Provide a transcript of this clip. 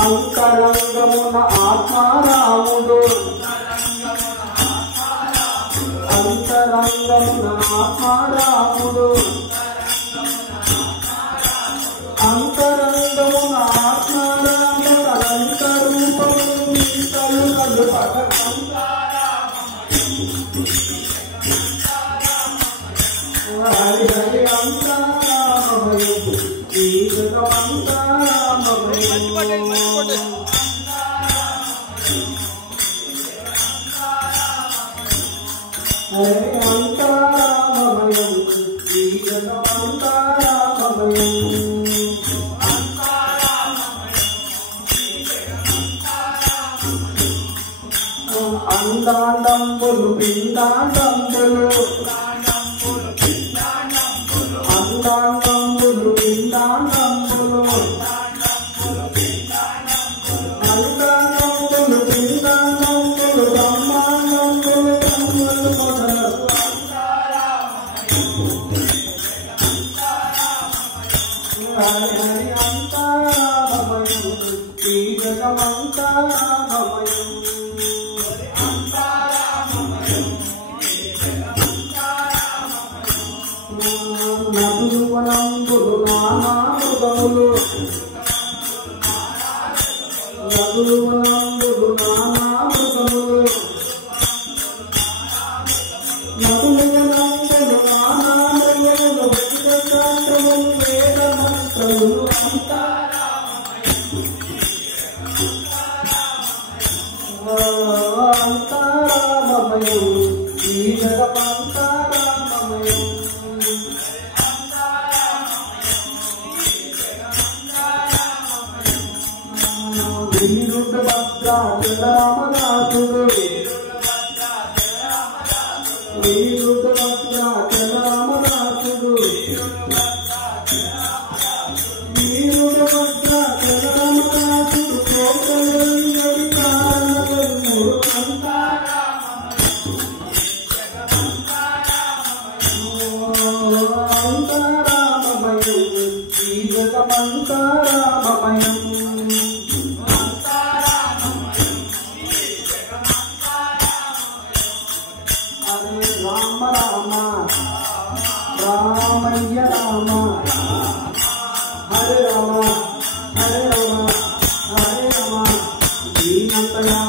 అంతరంగమున ఆత్మారాముడు అంతరంగమున ఆత్మారాముడు అంతరంగమున ఆత్మారాముడు అనంత రూపములు కలుగలు హరి హరి అంతరామమయం ఈ జగమంతరామమయం హరి అంతరామమయం ఈ జగమంతరామమయం అండాండంబులు పిండాండంబులు అండాండంబులు పిండాండంబులు అండాండంబులు పిండాండంబులు బ్రహ్మాండంబులు బ్రహ్మలు మొదలు హరి హరి అంతరామమయం ఈ జగమంతరామమయం నదువనంబులు నానామృగములు నదువనంబులు నానామృగములు నదువనంబులు నానామృగములు వేదశాస్త్రములు వేదమంత్రములు అంతరామమయం ఈ జగమంతరామమయం వీరుభద్రాచల రామదాసుడు వీరుభద్రాచల రామదాసుడు వీరుభద్రాచల రామదాసుడు కోటలందరి కారణము అంతరామమయం ఈ జగమంతరామమయం రామ రామ రామయ్య రామ హరే రామ హరే రామ హరే రామ దీనంతయా